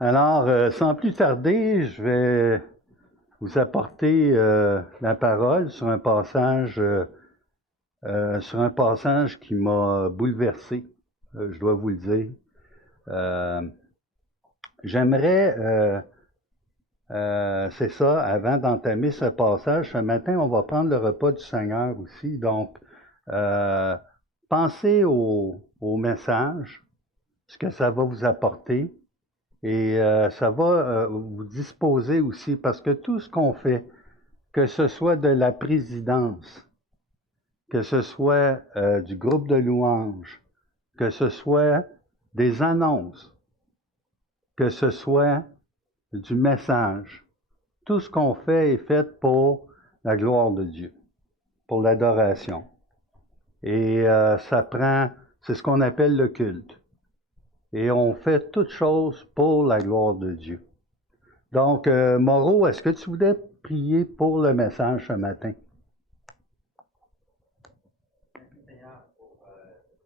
Alors, sans plus tarder, je vais vous apporter la parole sur un passage qui m'a bouleversé, je dois vous le dire. J'aimerais, c'est ça, avant d'entamer ce passage, ce matin, on va prendre le repas du Seigneur aussi. Donc, pensez au message, ce que ça va vous apporter. Et ça va vous disposer aussi, parce que tout ce qu'on fait, que ce soit de la présidence, que ce soit du groupe de louanges, que ce soit des annonces, que ce soit du message, tout ce qu'on fait est fait pour la gloire de Dieu, pour l'adoration. Et c'est ce qu'on appelle le culte. Et on fait toutes choses pour la gloire de Dieu. Donc, Moreau, est-ce que tu voulais prier pour le message ce matin? Merci Seigneur pour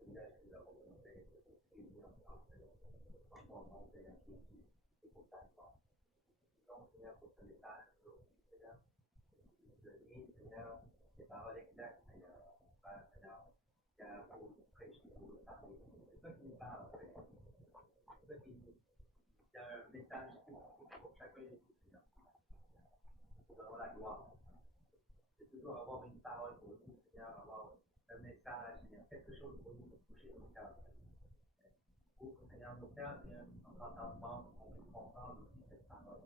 l'usage que nous avons fait de prier ensemble en ton nom, Seigneur Jésus, et pour ta gloire. Donc, Seigneur, pour ce message aujourd'hui, Seigneur, nous donner, Seigneur, des paroles exactes, Seigneur, Père, Seigneur, car pour nous prêcher, pour nous parler. C'est toi qui nous parles, Seigneur. C'est toi qui nous y a un message spécifique pour chacun de nous, Seigneur. Nous avons la gloire. C'est toujours avoir une parole pour nous, Seigneur, avoir un message, Seigneur, quelque chose pour nous pour toucher nos cœurs. Ouvre, Seigneur, nos cœurs, Seigneur, en entendement, on puisse comprendre aussi cette parole.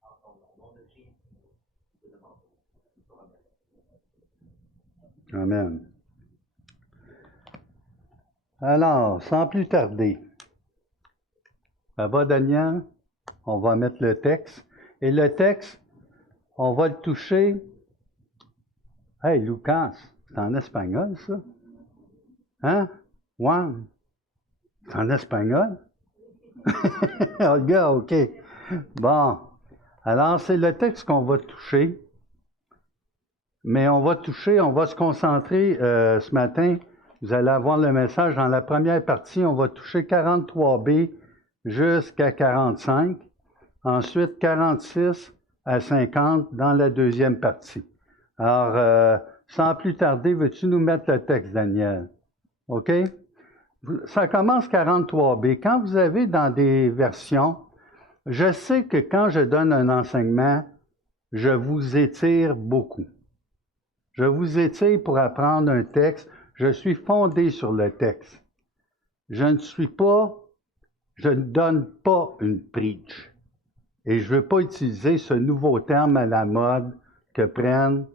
En ton nom, au nom de Jésus, nous te demandons. Amen. Alors, sans plus tarder, ça va, Daniel? On va mettre le texte. Et le texte, on va le toucher. Hey, Lucas, c'est en espagnol, ça? Hein? Juan? C'est en espagnol? Olga, OK. Bon. Alors, c'est le texte qu'on va toucher. Mais on va se concentrer ce matin. Vous allez avoir le message dans la première partie. On va toucher 43b jusqu'à 45. Ensuite, 46 à 50 dans la deuxième partie. Alors, sans plus tarder, veux-tu nous mettre le texte, Daniel? OK? Ça commence 43b. Quand vous avez dans des versions, je sais que quand je donne un enseignement, je vous étire beaucoup. Je vous étire pour apprendre un texte. Je suis fondé sur le texte. Je ne donne pas une preach. Et je ne veux pas utiliser ce nouveau terme à la mode que prennent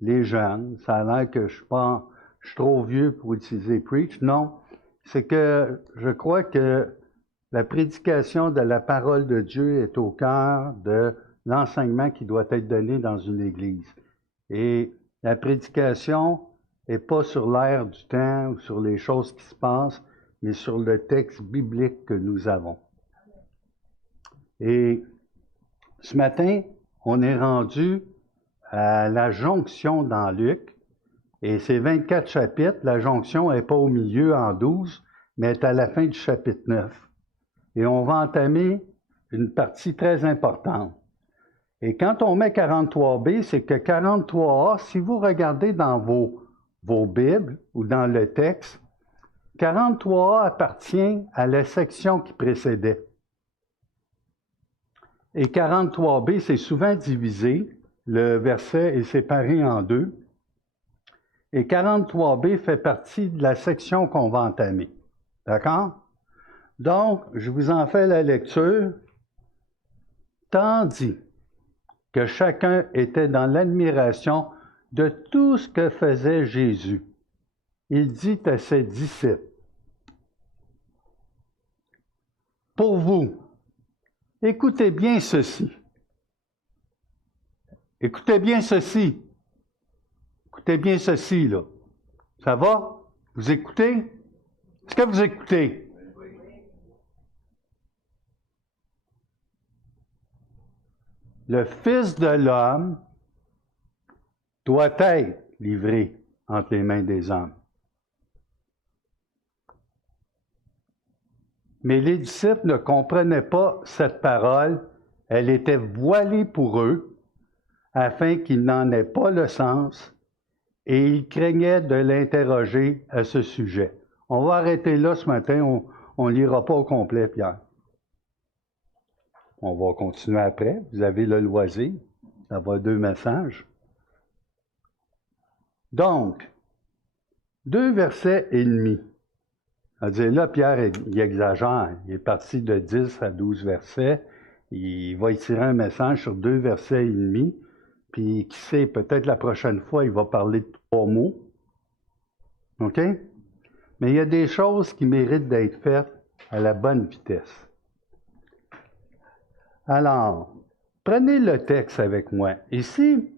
les jeunes. Ça a l'air que je suis trop vieux pour utiliser preach. Non, c'est que je crois que la prédication de la parole de Dieu est au cœur de l'enseignement qui doit être donné dans une église. Et la prédication n'est pas sur l'air du temps ou sur les choses qui se passent, mais sur le texte biblique que nous avons. Et ce matin, on est rendu à la jonction dans Luc, et c'est 24 chapitres. La jonction n'est pas au milieu en 12, mais est à la fin du chapitre 9. Et on va entamer une partie très importante. Et quand on met 43b, c'est que 43a, si vous regardez dans vos Bibles ou dans le texte, 43a appartient à la section qui précédait. Et 43b, c'est souvent divisé. Le verset est séparé en deux. Et 43b fait partie de la section qu'on va entamer. D'accord? Donc, je vous en fais la lecture. Tandis que chacun était dans l'admiration de tout ce que faisait Jésus, il dit à ses disciples, « Pour vous, écoutez bien ceci. Écoutez bien ceci. Écoutez bien ceci, là. Ça va? Vous écoutez? Est-ce que vous écoutez? Le Fils de l'homme doit être livré entre les mains des hommes. Mais les disciples ne comprenaient pas cette parole. Elle était voilée pour eux, afin qu'ils n'en aient pas le sens, et ils craignaient de l'interroger à ce sujet. On va arrêter là ce matin, on ne lira pas au complet, Pierre. On va continuer après, vous avez le loisir d'avoir 2 messages. Donc, 2 versets et demi. C'est-à-dire là, Pierre, il exagère. Il est parti de 10 à 12 versets. Il va étirer un message sur 2 versets et demi. Puis, qui sait, peut-être la prochaine fois, il va parler de 3 mots. OK? Mais il y a des choses qui méritent d'être faites à la bonne vitesse. Alors, prenez le texte avec moi. Ici,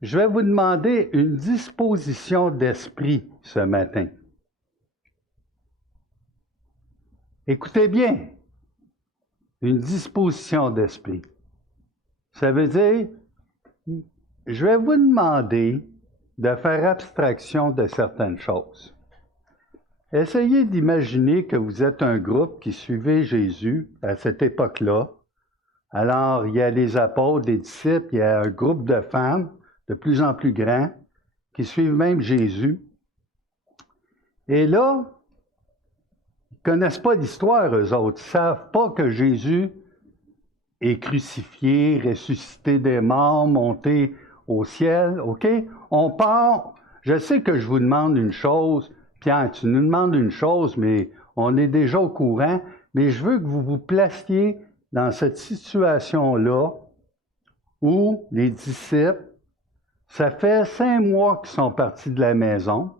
je vais vous demander une disposition d'esprit ce matin. Écoutez bien, une disposition d'esprit. Ça veut dire, je vais vous demander de faire abstraction de certaines choses. Essayez d'imaginer que vous êtes un groupe qui suivait Jésus à cette époque-là. Alors, il y a les apôtres, les disciples, il y a un groupe de femmes de plus en plus grand qui suivent même Jésus. Et là, ils ne connaissent pas l'histoire, eux autres. Ils ne savent pas que Jésus est crucifié, ressuscité des morts, monté au ciel. OK? On part. Je sais que je vous demande une chose. Pierre, tu nous demandes une chose, mais on est déjà au courant. Mais je veux que vous vous placiez dans cette situation-là où les disciples, ça fait 5 mois qu'ils sont partis de la maison.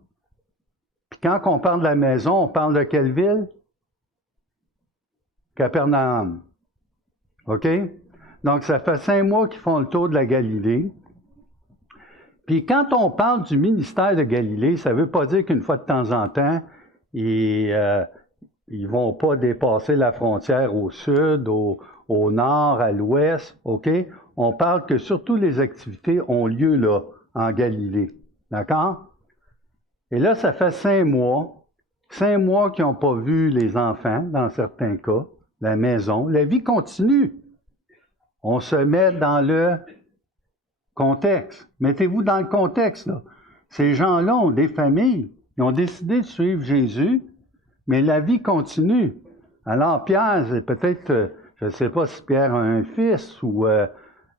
Puis quand on parle de la maison, on parle de quelle ville? Capernaum. OK? Donc, ça fait 5 mois qu'ils font le tour de la Galilée. Puis quand on parle du ministère de Galilée, ça ne veut pas dire qu'une fois de temps en temps, ils ne vont pas dépasser la frontière au sud, au nord, à l'ouest. OK? On parle que surtout les activités ont lieu là, en Galilée. D'accord? Et là, ça fait 5 mois. 5 mois qu'ils n'ont pas vu les enfants, dans certains cas, la maison. La vie continue. On se met dans le contexte. Mettez-vous dans le contexte, là. Ces gens-là ont des familles. Ils ont décidé de suivre Jésus, mais la vie continue. Alors, Pierre, c'est peut-être, je ne sais pas si Pierre a un fils ou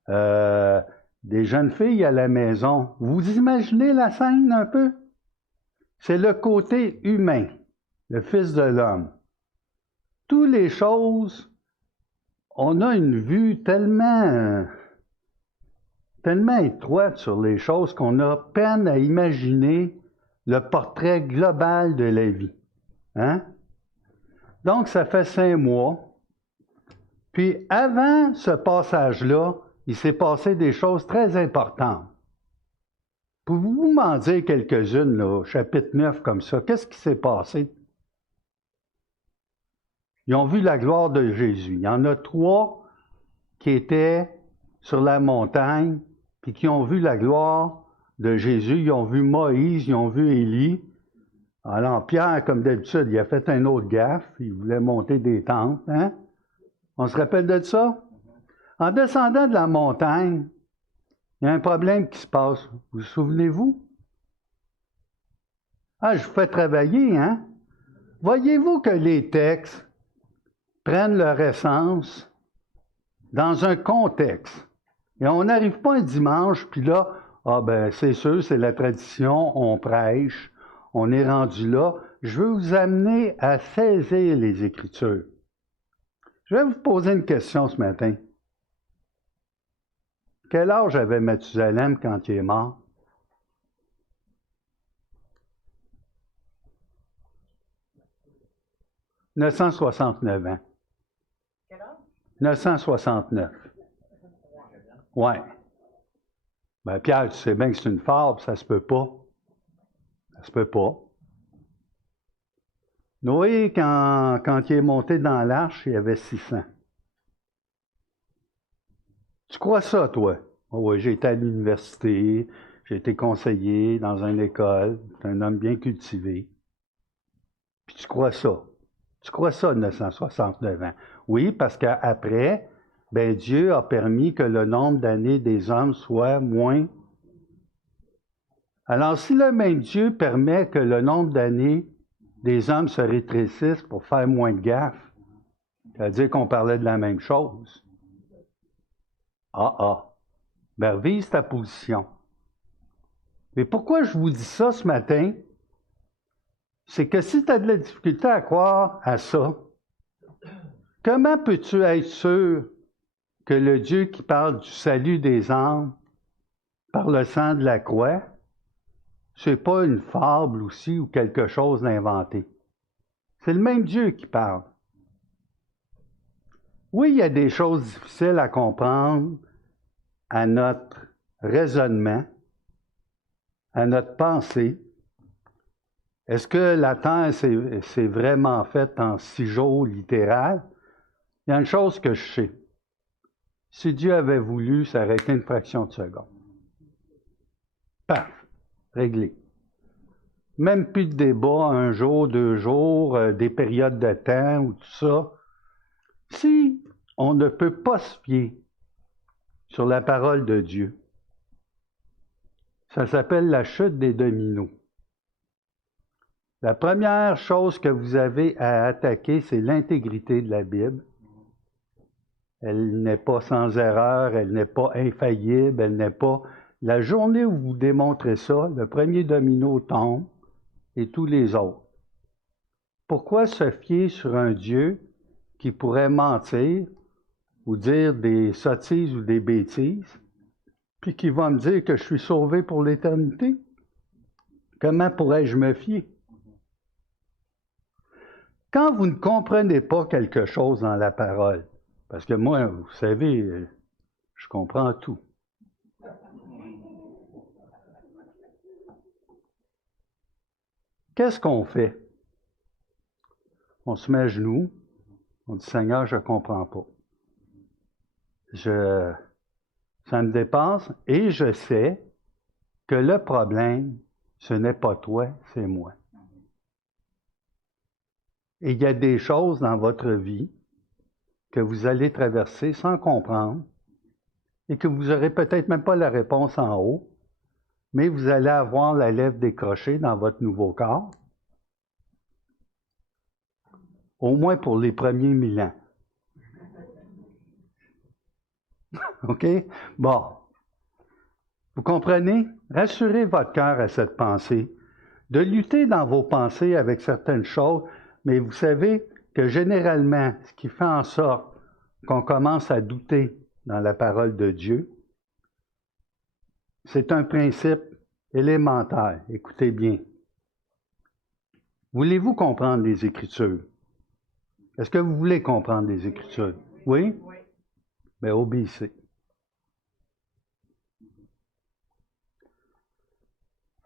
des jeunes filles à la maison. Vous imaginez la scène un peu? C'est le côté humain, le Fils de l'homme. Toutes les choses, on a une vue tellement étroite sur les choses qu'on a peine à imaginer le portrait global de la vie. Hein? Donc, ça fait 5 mois. Puis, avant ce passage-là, il s'est passé des choses très importantes. Pouvez-vous m'en dire quelques-unes, là, chapitre 9 comme ça? Qu'est-ce qui s'est passé? Ils ont vu la gloire de Jésus. Il y en a 3 qui étaient sur la montagne, puis qui ont vu la gloire de Jésus. Ils ont vu Moïse, ils ont vu Élie. Alors, Pierre, comme d'habitude, il a fait un autre gaffe. Il voulait monter des tentes. Hein? On se rappelle de ça? En descendant de la montagne, il y a un problème qui se passe. Vous souvenez-vous? Ah, je vous fais travailler, hein? Voyez-vous que les textes prennent leur essence dans un contexte. Et on n'arrive pas un dimanche, puis là, ah ben c'est sûr, c'est la tradition, on prêche, on est rendu là. Je veux vous amener à saisir les Écritures. Je vais vous poser une question ce matin. Quel âge avait Mathusalem quand il est mort? « 969 ans. » 969. Ouais. Ben Pierre, tu sais bien que c'est une fable, ça se peut pas. Ça se peut pas. Noé, quand il est monté dans l'arche, il avait 600. Tu crois ça, toi? Oh oui, j'ai été à l'université, j'ai été conseiller dans une école, tu es un homme bien cultivé. Puis tu crois ça. Tu crois ça, 969 ans? Oui, parce qu'après, ben Dieu a permis que le nombre d'années des hommes soit moins. Alors, si le même Dieu permet que le nombre d'années des hommes se rétrécissent pour faire moins de gaffes, ça veut dire qu'on parlait de la même chose. Ben revise ta position. Mais pourquoi je vous dis ça ce matin? C'est que si tu as de la difficulté à croire à ça, comment peux-tu être sûr que le Dieu qui parle du salut des âmes par le sang de la croix, c'est pas une fable aussi ou quelque chose d'inventé? C'est le même Dieu qui parle. Oui, il y a des choses difficiles à comprendre à notre raisonnement, à notre pensée. Est-ce que la Terre s'est vraiment faite en 6 jours littéral? Il y a une chose que je sais. Si Dieu avait voulu, ça aurait été une fraction de seconde. Paf, réglé. Même plus de débat, 1 jour, 2 jours, des périodes de temps ou tout ça. Si on ne peut pas se fier sur la parole de Dieu, ça s'appelle la chute des dominos. La première chose que vous avez à attaquer, c'est l'intégrité de la Bible. Elle n'est pas sans erreur, elle n'est pas infaillible, elle n'est pas... La journée où vous démontrez ça, le premier domino tombe et tous les autres. Pourquoi se fier sur un Dieu qui pourrait mentir ou dire des sottises ou des bêtises, puis qui va me dire que je suis sauvé pour l'éternité? Comment pourrais-je me fier? Quand vous ne comprenez pas quelque chose dans la parole, parce que moi, vous savez, je comprends tout. Qu'est-ce qu'on fait? On se met à genoux, on dit, Seigneur, je ne comprends pas. Ça me dépasse et je sais que le problème, ce n'est pas toi, c'est moi. Et il y a des choses dans votre vie que vous allez traverser sans comprendre et que vous n'aurez peut-être même pas la réponse en haut, mais vous allez avoir la lèvre décrochée dans votre nouveau corps, au moins pour les premiers 1000 ans. OK? Bon. Vous comprenez? Rassurez votre cœur à cette pensée, de lutter dans vos pensées avec certaines choses, mais vous savez que généralement, ce qui fait en sorte qu'on commence à douter dans la parole de Dieu, c'est un principe élémentaire. Écoutez bien. Voulez-vous comprendre les Écritures? Est-ce que vous voulez comprendre les Écritures? Oui? Oui. Bien, obéissez.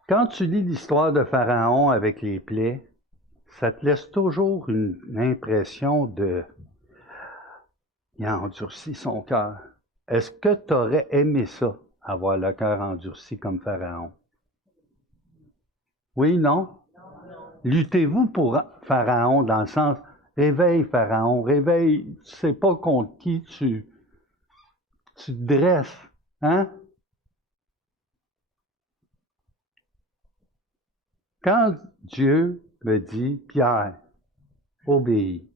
Quand tu lis l'histoire de Pharaon avec les plaies, ça te laisse toujours une impression de... Il a endurci son cœur. Est-ce que tu aurais aimé ça, avoir le cœur endurci comme Pharaon? Oui, non? Luttez-vous pour Pharaon dans le sens, réveille Pharaon, réveille, tu ne sais pas contre qui tu te dresses, hein? Quand Dieu me dit, Pierre, obéis.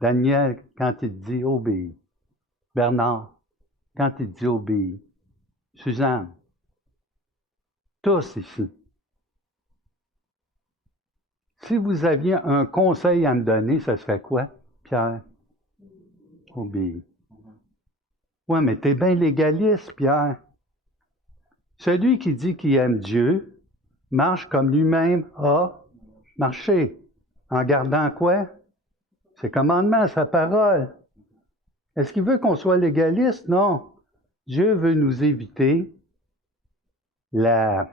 Daniel, quand il dit, obéis. Bernard, quand il dit, obéis. Suzanne, tous ici. Si vous aviez un conseil à me donner, ça serait quoi, Pierre? Obéis. Ouais, mais t'es bien légaliste, Pierre. Celui qui dit qu'il aime Dieu marche comme lui-même a marché. En gardant quoi? Ses commandements, sa parole. Est-ce qu'il veut qu'on soit légaliste? Non. Dieu veut nous éviter la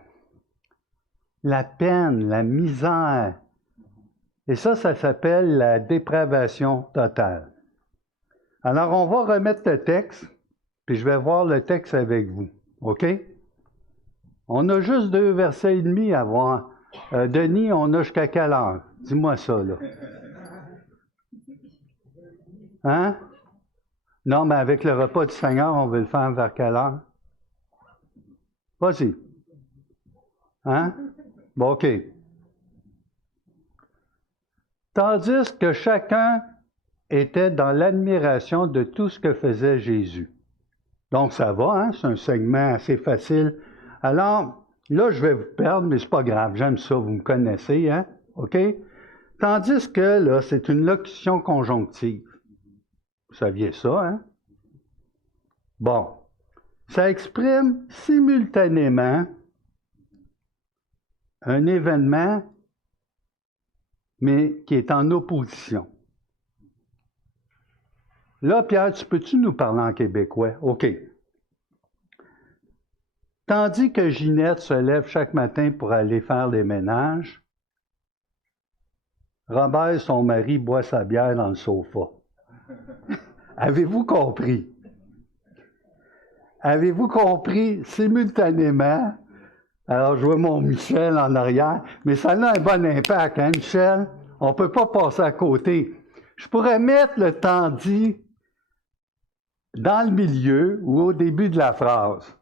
peine, la misère. Et ça s'appelle la dépravation totale. Alors, on va remettre le texte, puis je vais voir le texte avec vous. OK? On a juste 2 versets et demi à voir Denis, on a jusqu'à quelle heure? Dis-moi ça, là. Hein? Non, mais avec le repas du Seigneur, on veut le faire vers quelle heure? Vas-y. Hein? Bon, OK. Tandis que chacun était dans l'admiration de tout ce que faisait Jésus. Donc, ça va, hein? C'est un segment assez facile. Alors, là, je vais vous perdre, mais c'est pas grave. J'aime ça, vous me connaissez, hein? OK? Tandis que, là, c'est une locution conjonctive. Vous saviez ça, hein? Bon. Ça exprime simultanément un événement, mais qui est en opposition. Là, Pierre, peux-tu nous parler en québécois? OK. Tandis que Ginette se lève chaque matin pour aller faire les ménages, Robert, son mari, boit sa bière dans le sofa. Avez-vous compris? Avez-vous compris simultanément? Alors, je vois mon Michel en arrière, mais ça a un bon impact, hein, Michel? On ne peut pas passer à côté. Je pourrais mettre le tandis dans le milieu ou au début de la phrase.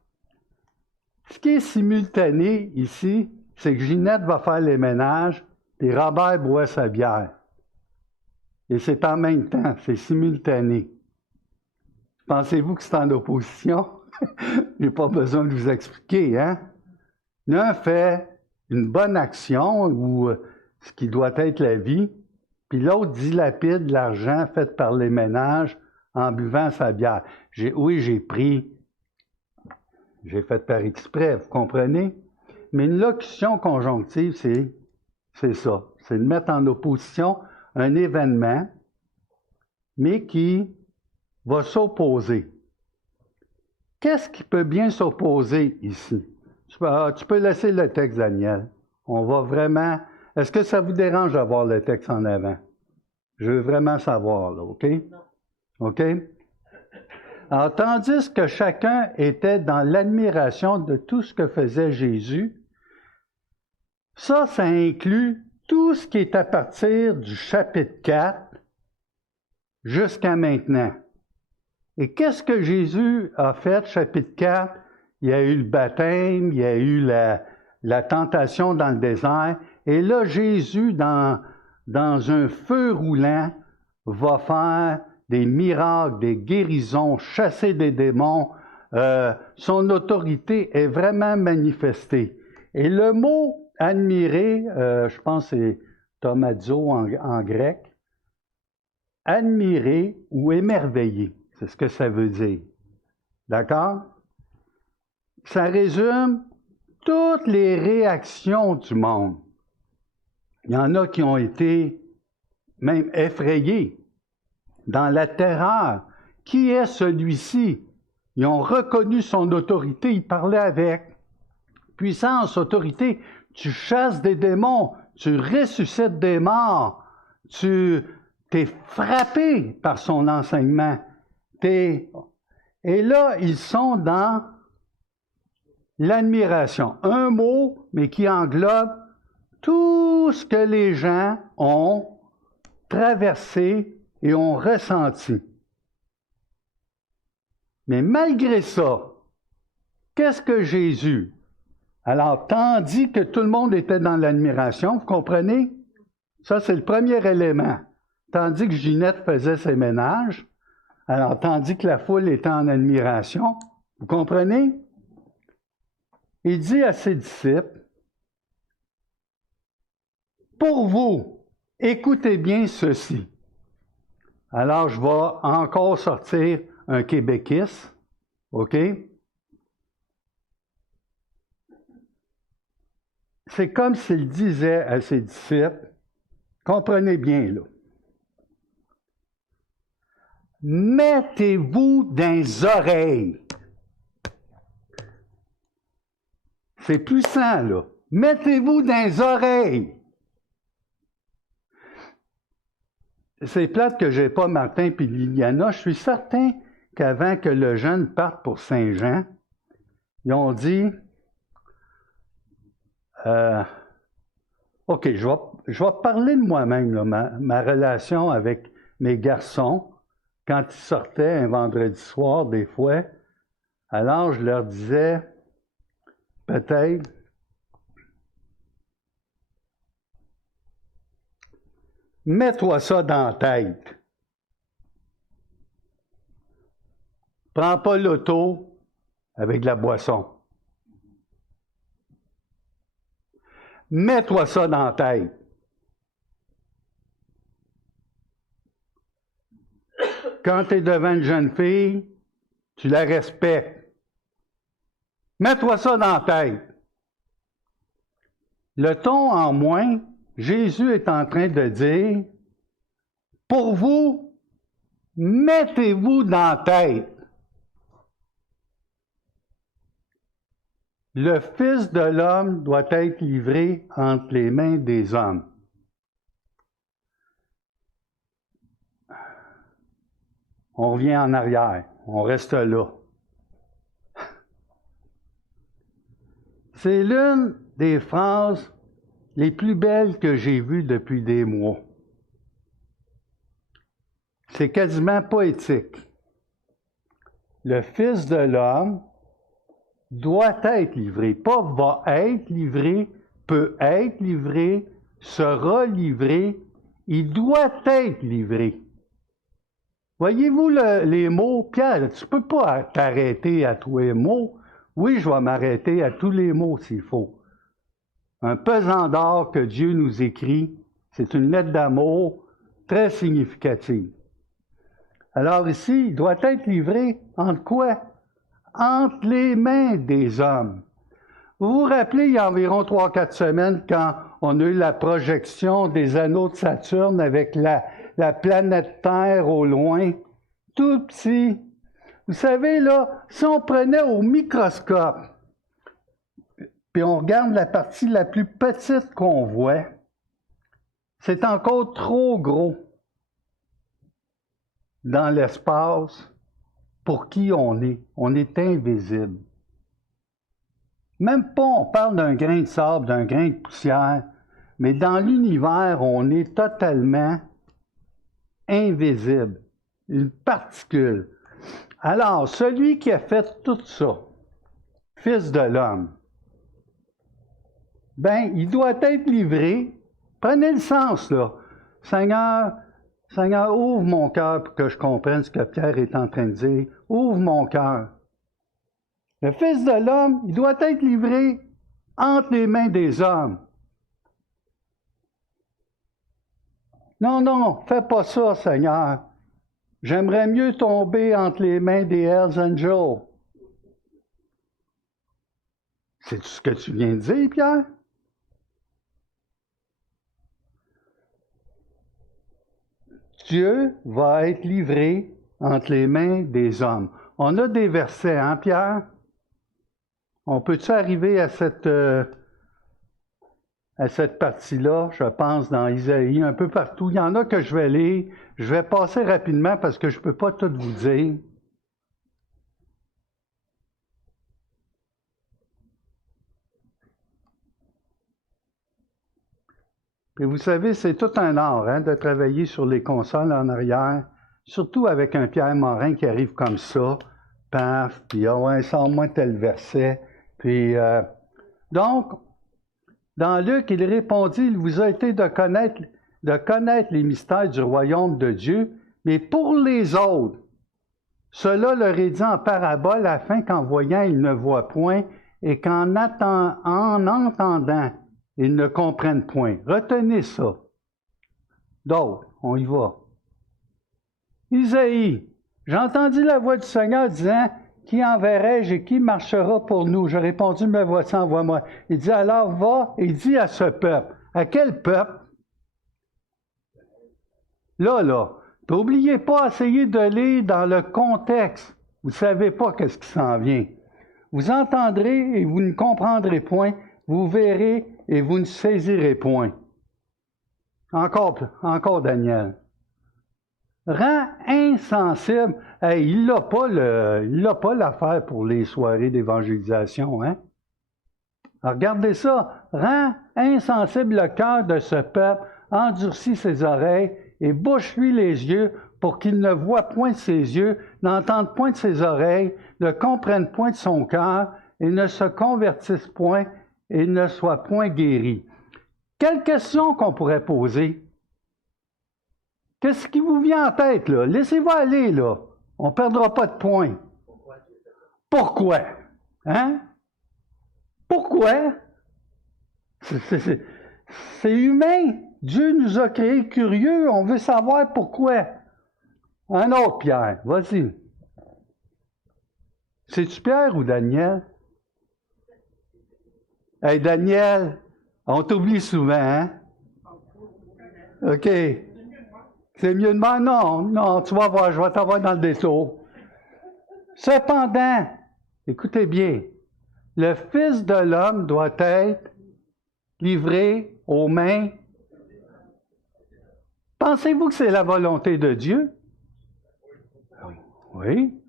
Ce qui est simultané ici, c'est que Ginette va faire les ménages et Robert boit sa bière. Et c'est en même temps, c'est simultané. Pensez-vous que c'est en opposition? Je n'ai pas besoin de vous expliquer, hein? L'un fait une bonne action ou ce qui doit être la vie, puis l'autre dilapide l'argent fait par les ménages en buvant sa bière. J'ai fait par exprès, vous comprenez? Mais une locution conjonctive, c'est ça. C'est de mettre en opposition un événement, mais qui va s'opposer. Qu'est-ce qui peut bien s'opposer ici? Tu peux laisser le texte, Daniel. On va vraiment... Est-ce que ça vous dérange d'avoir le texte en avant? Je veux vraiment savoir, là, OK? OK? Alors, tandis que chacun était dans l'admiration de tout ce que faisait Jésus, ça inclut tout ce qui est à partir du chapitre 4 jusqu'à maintenant. Et qu'est-ce que Jésus a fait, chapitre 4? Il y a eu le baptême, il y a eu la tentation dans le désert. Et là, Jésus, dans un feu roulant, va faire des miracles, des guérisons, chasser des démons. Son autorité est vraiment manifestée. Et le mot « admirer », je pense que c'est tomazo en grec, « admirer » ou « émerveiller », c'est ce que ça veut dire. D'accord? Ça résume toutes les réactions du monde. Il y en a qui ont été même effrayés, dans la terreur. Qui est celui-ci? Ils ont reconnu son autorité, ils parlaient avec puissance, autorité. Tu chasses des démons, tu ressuscites des morts, tu es frappé par son enseignement. Et là, ils sont dans l'admiration. Un mot, mais qui englobe tout ce que les gens ont traversé et ont ressenti. Mais malgré ça, qu'est-ce que Jésus? Alors, tandis que tout le monde était dans l'admiration, vous comprenez? Ça, c'est le premier élément. Tandis que Ginette faisait ses ménages, alors, tandis que la foule était en admiration, vous comprenez? Il dit à ses disciples, « Pour vous, écoutez bien ceci. » Alors, je vais encore sortir un québékis, OK? C'est comme s'il disait à ses disciples, comprenez bien là, mettez-vous dans les oreilles. C'est puissant, là. Mettez-vous dans les oreilles. C'est plate que je n'ai pas Martin et Liliana. Je suis certain qu'avant que le jeune parte pour Saint-Jean, ils ont dit OK, je vais parler de moi-même, là, ma relation avec mes garçons, quand ils sortaient un vendredi soir, des fois. Alors, je leur disais, peut-être, mets-toi ça dans la tête. Prends pas l'auto avec de la boisson. Mets-toi ça dans la tête. Quand tu es devant une jeune fille, tu la respectes. Mets-toi ça dans la tête. Le ton en moins, Jésus est en train de dire, pour vous, mettez-vous dans la tête. Le Fils de l'homme doit être livré entre les mains des hommes. On revient en arrière, on reste là. C'est l'une des phrases les plus belles que j'ai vues depuis des mois. C'est quasiment poétique. Le Fils de l'homme doit être livré, pas va être livré, peut être livré, sera livré, il doit être livré. Voyez-vous les mots? Pierre, tu ne peux pas t'arrêter à tous les mots. Oui, je vais m'arrêter à tous les mots s'il faut. Un pesant d'or que Dieu nous écrit, c'est une lettre d'amour très significative. Alors ici, il doit être livré entre quoi? Entre les mains des hommes. Vous vous rappelez, il y a environ 3-4 semaines, quand on a eu la projection des anneaux de Saturne avec la planète Terre au loin, tout petit. Vous savez, là, si on prenait au microscope, puis on regarde la partie la plus petite qu'on voit, c'est encore trop gros dans l'espace pour qui on est. On est invisible. Même pas, on parle d'un grain de sable, d'un grain de poussière, mais dans l'univers, on est totalement invisible, une particule. Alors, celui qui a fait tout ça, Fils de l'homme, ben, il doit être livré. Prenez le sens, là. Seigneur, ouvre mon cœur pour que je comprenne ce que Pierre est en train de dire. Ouvre mon cœur. Le Fils de l'homme, il doit être livré entre les mains des hommes. Non, non, fais pas ça, Seigneur. J'aimerais mieux tomber entre les mains des Hells Angels. C'est ce que tu viens de dire, Pierre? Dieu va être livré entre les mains des hommes. On a des versets, hein, Pierre? On peut-tu arriver à cette partie-là, je pense, dans Isaïe, un peu partout? Il y en a que je vais lire. Je vais passer rapidement parce que je ne peux pas tout vous dire. Et vous savez, c'est tout un art hein, de travailler sur les consoles en arrière, surtout avec un Pierre Morin qui arrive comme ça, paf, puis ah ouais, sors-moi tel verset. Puis, donc, dans Luc, il répondit, il vous a été de connaître les mystères du royaume de Dieu, mais pour les autres, cela leur est dit en parabole afin qu'en voyant, ils ne voient point et qu'en entendant, ils ne comprennent point. Retenez ça. D'autres, on y va. Isaïe, j'ai entendu la voix du Seigneur disant, qui enverrai-je et qui marchera pour nous? J'ai répondu, me voici, envoie-moi. Il dit, alors va et dis à ce peuple. À quel peuple? Là, n'oubliez pas d'essayer de lire dans le contexte. Vous ne savez pas qu'est-ce qui s'en vient. Vous entendrez et vous ne comprendrez point. Vous verrez et vous ne saisirez point. Encore Daniel. Rend insensible. Hey, il n'a pas l'affaire pour les soirées d'évangélisation, hein? Regardez ça. Rends insensible le cœur de ce peuple, endurcis ses oreilles et bouche-lui les yeux pour qu'il ne voie point de ses yeux, n'entende point de ses oreilles, ne comprenne point de son cœur et ne se convertisse point et ne soit point guéri. Quelle question qu'on pourrait poser? Qu'est-ce qui vous vient en tête, là? Laissez-vous aller, là. On ne perdra pas de points. Pourquoi? Hein? Pourquoi? C'est humain. Dieu nous a créés curieux. On veut savoir pourquoi. Un autre, Pierre. Vas-y. C'est-tu Pierre ou Daniel? Hey, Daniel, on t'oublie souvent, hein? OK. C'est mieux de moi? Non, tu vas voir, je vais t'avoir dans le détour. Cependant, écoutez bien, le Fils de l'homme doit être livré aux mains. Pensez-vous que c'est la volonté de Dieu? Oui.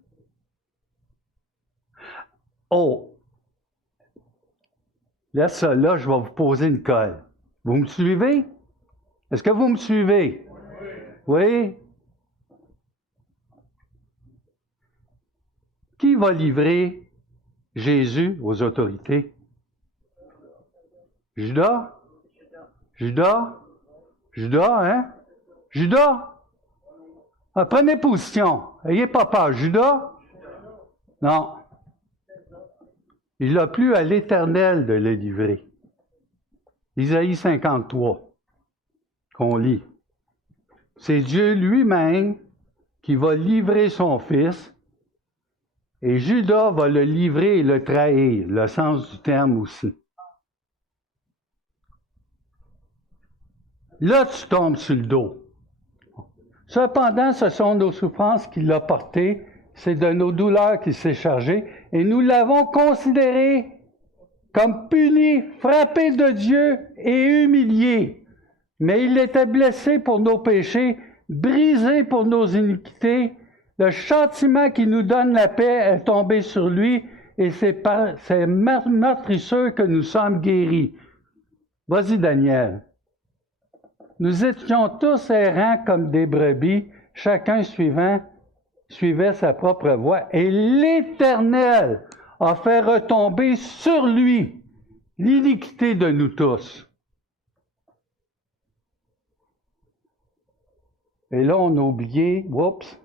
Oh! Laisse ça là, je vais vous poser une colle. Vous me suivez? Est-ce que vous me suivez? Oui? Qui va livrer Jésus aux autorités? Judas? Judas? Judas, hein? Judas? Ah, prenez position. Ayez pas peur. Judas? Non. Il a plu à l'Éternel de le livrer. Isaïe 53, qu'on lit. C'est Dieu lui-même qui va livrer son Fils, et Judas va le livrer et le trahir, le sens du terme aussi. Là, tu tombes sur le dos. Cependant, ce sont nos souffrances qu'il a portées, c'est de nos douleurs qu'il s'est chargé, et nous l'avons considéré comme puni, frappé de Dieu et humilié. Mais il était blessé pour nos péchés, brisé pour nos iniquités. Le châtiment qui nous donne la paix est tombé sur lui, et c'est par ses meurtrissures que nous sommes guéris. Vas-y, Daniel. Nous étions tous errants comme des brebis, chacun suivait sa propre voie, et l'Éternel a fait retomber sur lui l'iniquité de nous tous. Et là, on a oublié, oups,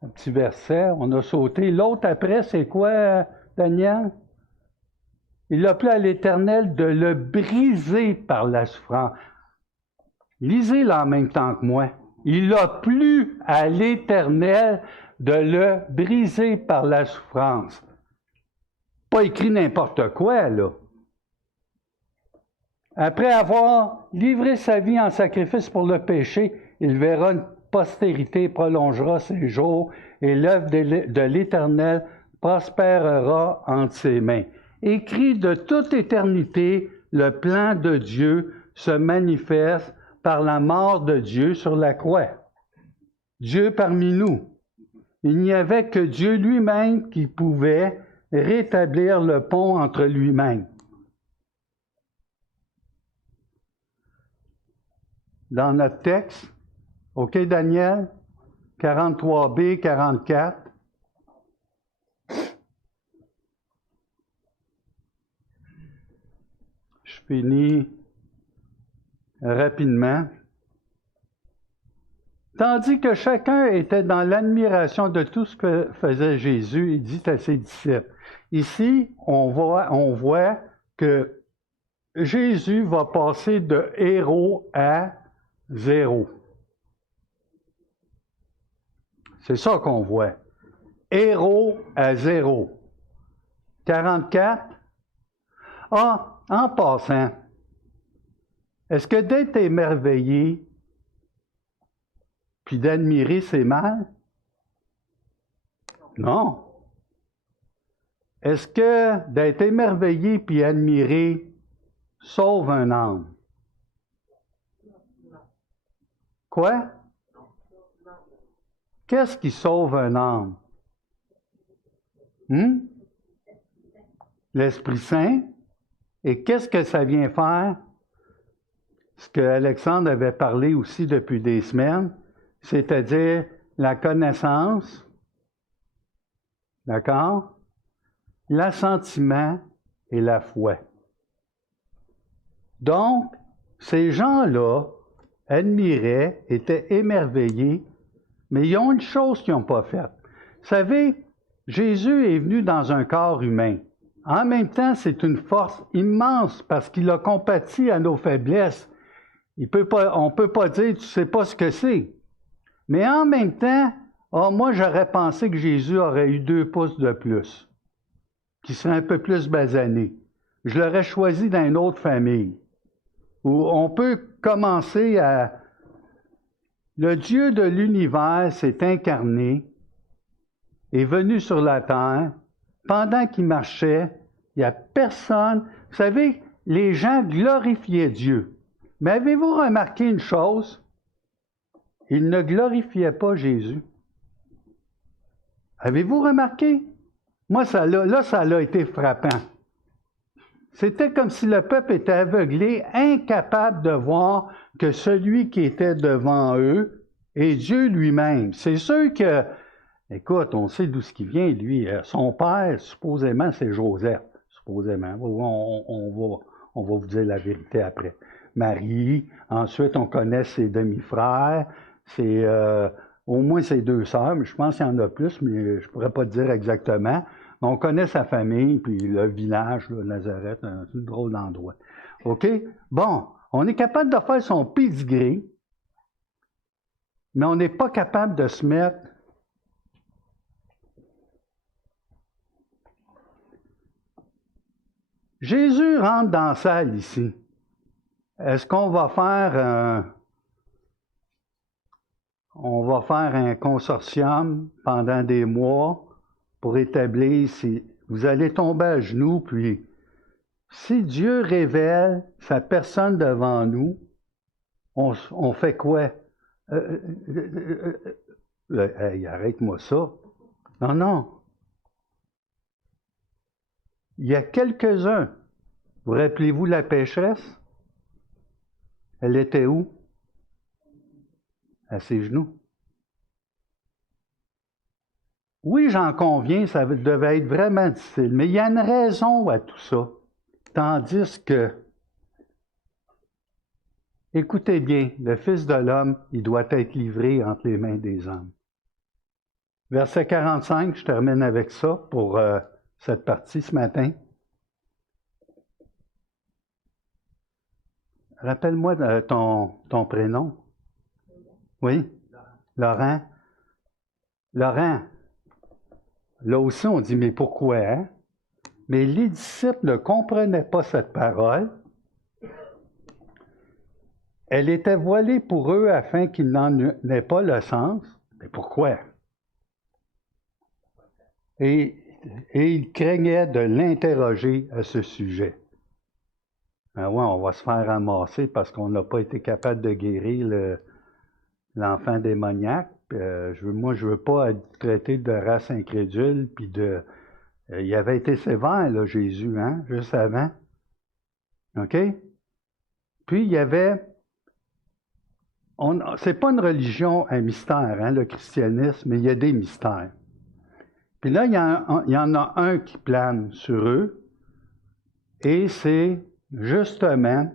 un petit verset, on a sauté. L'autre après, c'est quoi, Daniel? Il a plu à l'Éternel de le briser par la souffrance. Lisez-le en même temps que moi. Il a plu à l'Éternel de le briser par la souffrance. Pas écrit n'importe quoi, là. Après avoir livré sa vie en sacrifice pour le péché, il verra une postérité, prolongera ses jours, et l'œuvre de l'Éternel prospérera entre ses mains. Écrit de toute éternité, le plan de Dieu se manifeste par la mort de Dieu sur la croix. Dieu parmi nous. Il n'y avait que Dieu lui-même qui pouvait rétablir le pont entre lui-même. Dans notre texte, OK, Daniel, 43b, 44. Je finis rapidement. Tandis que chacun était dans l'admiration de tout ce que faisait Jésus, il dit à ses disciples. Ici, on voit que Jésus va passer de héros à zéro. C'est ça qu'on voit. Héros à zéro. 44. Ah, en passant, est-ce que d'être émerveillé puis d'admirer, c'est mal? Non. Est-ce que d'être émerveillé puis admiré sauve un âme? Quoi? Qu'est-ce qui sauve un âme? L'Esprit Saint? Et qu'est-ce que ça vient faire? Ce que Alexandre avait parlé aussi depuis des semaines, c'est-à-dire la connaissance, d'accord? L'assentiment et la foi. Donc, ces gens-là admiraient, étaient émerveillés, mais ils ont une chose qu'ils n'ont pas faite. Vous savez, Jésus est venu dans un corps humain. En même temps, c'est une force immense parce qu'il a compati à nos faiblesses. On ne peut pas dire, tu ne sais pas ce que c'est. Mais en même temps, moi, j'aurais pensé que Jésus aurait eu 2 pouces de plus, qui serait un peu plus basané. Je l'aurais choisi dans une autre famille, où on peut commencer à... Le Dieu de l'univers s'est incarné, est venu sur la terre. Pendant qu'il marchait, il n'y a personne... Vous savez, les gens glorifiaient Dieu. Mais avez-vous remarqué une chose? Ils ne glorifiaient pas Jésus. Avez-vous remarqué? Moi, ça a été frappant. C'était comme si le peuple était aveuglé, incapable de voir que celui qui était devant eux est Dieu lui-même. C'est sûr que, écoute, on sait d'où ce qui vient, lui. Son père, supposément, c'est Joseph. Supposément. On va vous dire la vérité après. Marie, ensuite, on connaît ses demi-frères. C'est au moins ses 2 sœurs, mais je pense qu'il y en a plus, mais je ne pourrais pas dire exactement. Mais on connaît sa famille, puis le village, là, Nazareth, un drôle d'endroit. OK? Bon, on est capable de faire son pédigré, mais on n'est pas capable de se mettre... Jésus rentre dans la salle ici. Est-ce qu'on va faire un consortium pendant des mois pour établir si vous allez tomber à genoux, puis si Dieu révèle sa personne devant nous, on fait quoi? Hey, arrête-moi ça. Non. Il y a quelques-uns. Vous rappelez-vous la pécheresse? Elle était où? À ses genoux. Oui, j'en conviens, ça devait être vraiment difficile, mais il y a une raison à tout ça. Tandis que, écoutez bien, le Fils de l'homme, il doit être livré entre les mains des hommes. Verset 45, je termine avec ça pour cette partie ce matin. Rappelle-moi ton prénom. Oui? Laurent. Laurent. Là aussi, on dit, mais pourquoi? Hein? Mais les disciples ne comprenaient pas cette parole. Elle était voilée pour eux afin qu'ils n'en aient pas le sens. Mais pourquoi? Et ils craignaient de l'interroger à ce sujet. Ben ouais, on va se faire ramasser parce qu'on n'a pas été capable de guérir l'enfant démoniaque. Moi, je ne veux pas être traité de race incrédule, puis il avait été sévère, là, Jésus, hein, juste avant. OK? Puis, il y avait... c'est pas une religion à mystère, hein, le christianisme, mais il y a des mystères. Puis là, il y en a un qui plane sur eux, et c'est justement...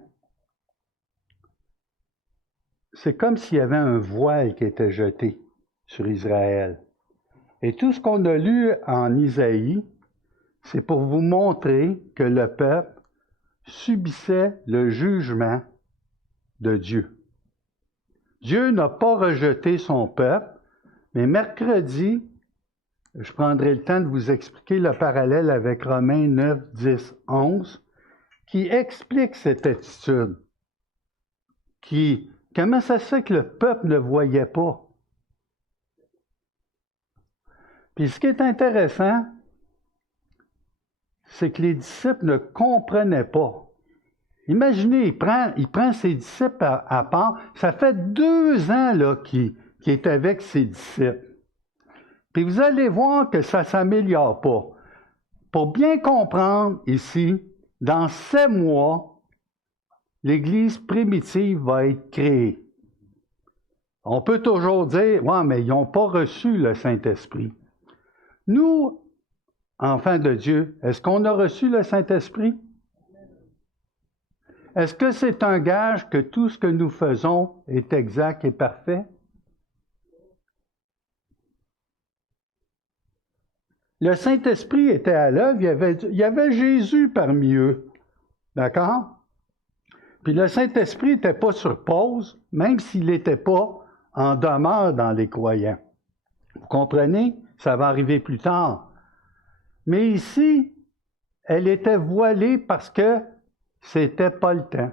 C'est comme s'il y avait un voile qui était jeté sur Israël. Et tout ce qu'on a lu en Isaïe, c'est pour vous montrer que le peuple subissait le jugement de Dieu. Dieu n'a pas rejeté son peuple, mais mercredi, je prendrai le temps de vous expliquer le parallèle avec Romains 9, 10, 11, qui explique cette attitude, comment ça se fait que le peuple ne voyait pas? Puis ce qui est intéressant, c'est que les disciples ne comprenaient pas. Imaginez, il prend ses disciples à part. Ça fait 2 ans là, qu'il est avec ses disciples. Puis vous allez voir que ça ne s'améliore pas. Pour bien comprendre ici, Dans 7 mois, l'Église primitive va être créée. On peut toujours dire, ouais, mais ils n'ont pas reçu le Saint-Esprit. Nous, enfants de Dieu, est-ce qu'on a reçu le Saint-Esprit? Est-ce que c'est un gage que tout ce que nous faisons est exact et parfait? Le Saint-Esprit était à l'œuvre, il y avait Jésus parmi eux. D'accord? Puis le Saint-Esprit n'était pas sur pause, même s'il n'était pas en demeure dans les croyants. Vous comprenez? Ça va arriver plus tard. Mais ici, elle était voilée parce que c'était pas le temps.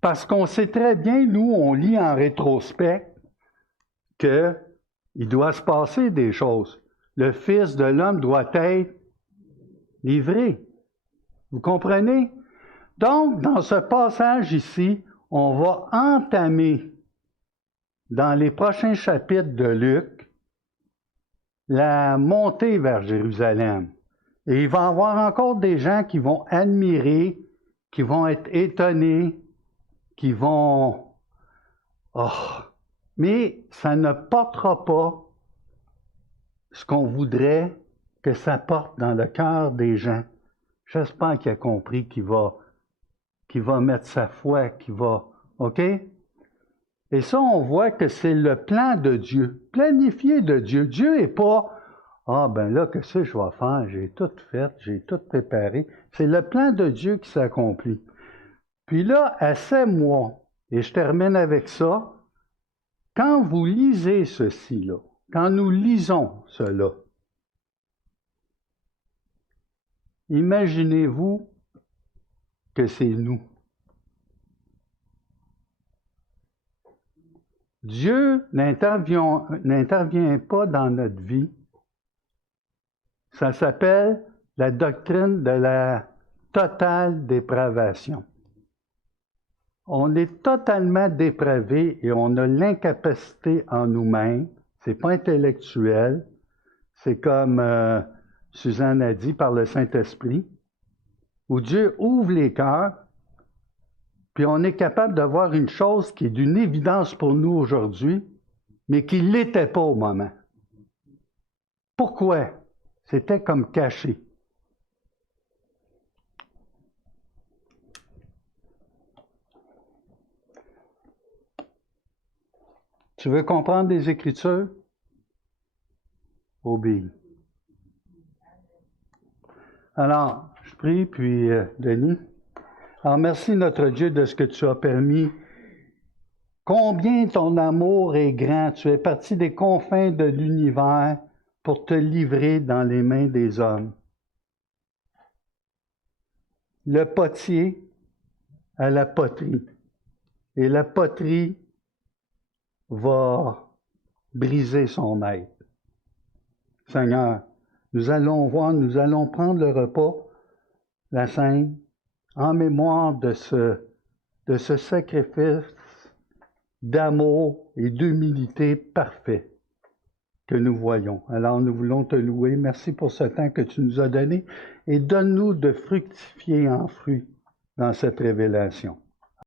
Parce qu'on sait très bien, nous, on lit en rétrospect qu'il doit se passer des choses. Le Fils de l'homme doit être livré. Vous comprenez? Donc, dans ce passage ici, on va entamer, dans les prochains chapitres de Luc, la montée vers Jérusalem. Et il va y avoir encore des gens qui vont admirer, qui vont être étonnés, qui vont... Oh! Mais ça ne portera pas ce qu'on voudrait que ça porte dans le cœur des gens. J'espère qu'il a compris qu'il va mettre sa foi, qu'il va... OK? Et ça, on voit que c'est le plan de Dieu, planifié de Dieu. Dieu n'est pas, ah ben là, qu'est-ce que je vais faire? J'ai tout fait, j'ai tout préparé. C'est le plan de Dieu qui s'accomplit. Puis là, à 7 mois, et je termine avec ça, quand vous lisez ceci-là, quand nous lisons cela, imaginez-vous que c'est nous. Dieu n'intervient pas dans notre vie. Ça s'appelle la doctrine de la totale dépravation. On est totalement dépravé et on a l'incapacité en nous-mêmes. C'est pas intellectuel. C'est comme Suzanne a dit par le Saint-Esprit, où Dieu ouvre les cœurs. Puis on est capable de voir une chose qui est d'une évidence pour nous aujourd'hui, mais qui ne l'était pas au moment. Pourquoi? C'était comme caché. Tu veux comprendre les Écritures? Obéis. Alors, je prie, puis Denis. Alors, merci notre Dieu de ce que tu as permis. Combien ton amour est grand. Tu es parti des confins de l'univers pour te livrer dans les mains des hommes. Le potier à la poterie. Et la poterie va briser son maître. Seigneur, nous allons prendre le repas, la Sainte, en mémoire de ce sacrifice d'amour et d'humilité parfait que nous voyons. Alors nous voulons te louer. Merci pour ce temps que tu nous as donné et donne-nous de fructifier en fruits dans cette révélation.